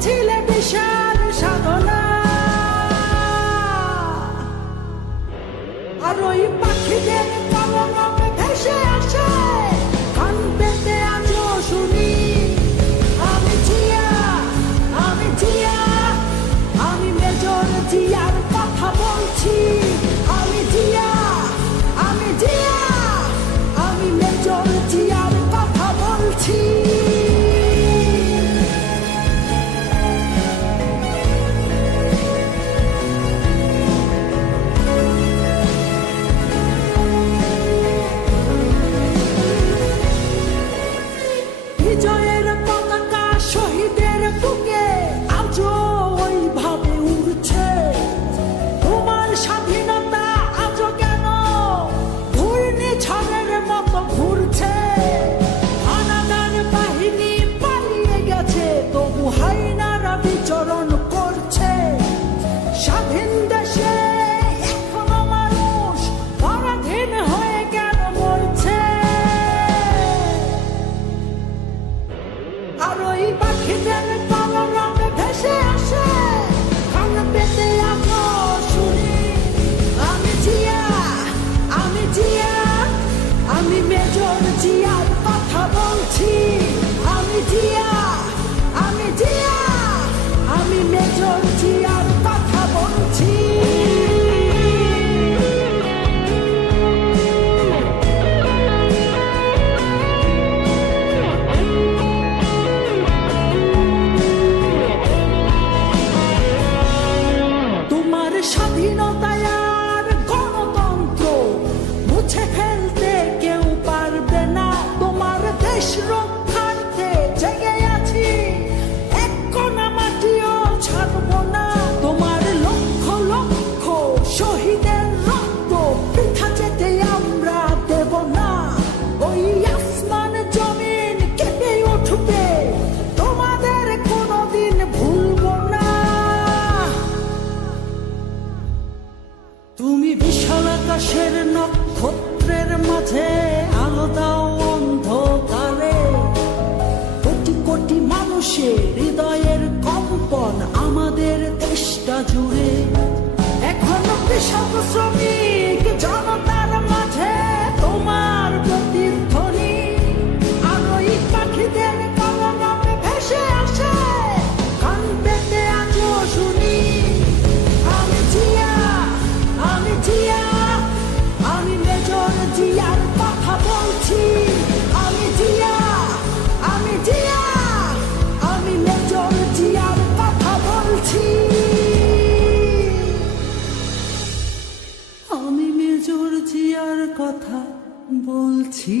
করেছিলে বিশাল সাধনা, আর ওই পাখিদের কলরবে ভেসে আসে কান পেতে আজও শুনি। আমি জিয়া, আমি জিয়া, আমি মেজর জিয়ার কথা বলছি। আমি জিয়া, আমি জিয়া, আমি মেজর জিয়ার কথা বলছি। বিজয়ের পতাকা শহীদের বুকে আজও ওইভাবে উড়ছে। তোমার স্বাধীনতা আজও কেন ঘূর্ণিঝড়ের মতো ঘুরছে? হানাদার বাহিনী পালিয়ে গেছে, তবু হায়নারা বিচরণ করছে। স্বাধীন দেশে এখনো মানুষ পরাধীন হয়ে কেন মরছে? আর ওই পাখিদের কলরবে ভেসে আসে কান পেতে আজও শুনি। আমি জিয়া, আমি জিয়া, আমি মেজর জিয়ার কথা বলছি। আমি জিয়া, আমি জিয়া, আমি মেজর জিয়ার কথা বলছি। তোমার স্বাধীনতায় আর গণতন্ত্র মুছে ফেলতে কেউ পারবে না। তোমার দেশ রক্ষার্থে জেগে আছি, এক কণা মাটিও ছাড়ব না। তোমার লক্ষ লক্ষ শহীদের রক্ত বৃথা যেতে আমরা দেব না। ওই আসমান জমিন কেঁপে উঠবে, তোমাদের কোনোদিন ভুলব না। তুমি বিশাল আকাশের নক্ষত্রের মাঝে আলো দাও অন্ধকারে। কোটি কোটি মানুষের হৃদয়ের কম্পন আমাদের দেশটা জুড়ে। এখনো কৃষক শ্রমিক জনতার মাঝে তোমার প্রতিধ্বনি। আর ওই পাখিদের কলরবে ভেসে আসে কান পেতে আজও শুনি। আমি জিয়া, আমি জিয়া, আমি মেজর জিয়ার কথা বলছি। আমি জিয়া, আমি জিয়া, আমি মেজর জিয়ার কথা বলছি। আমি মেজর জিয়ার কথা বলছি।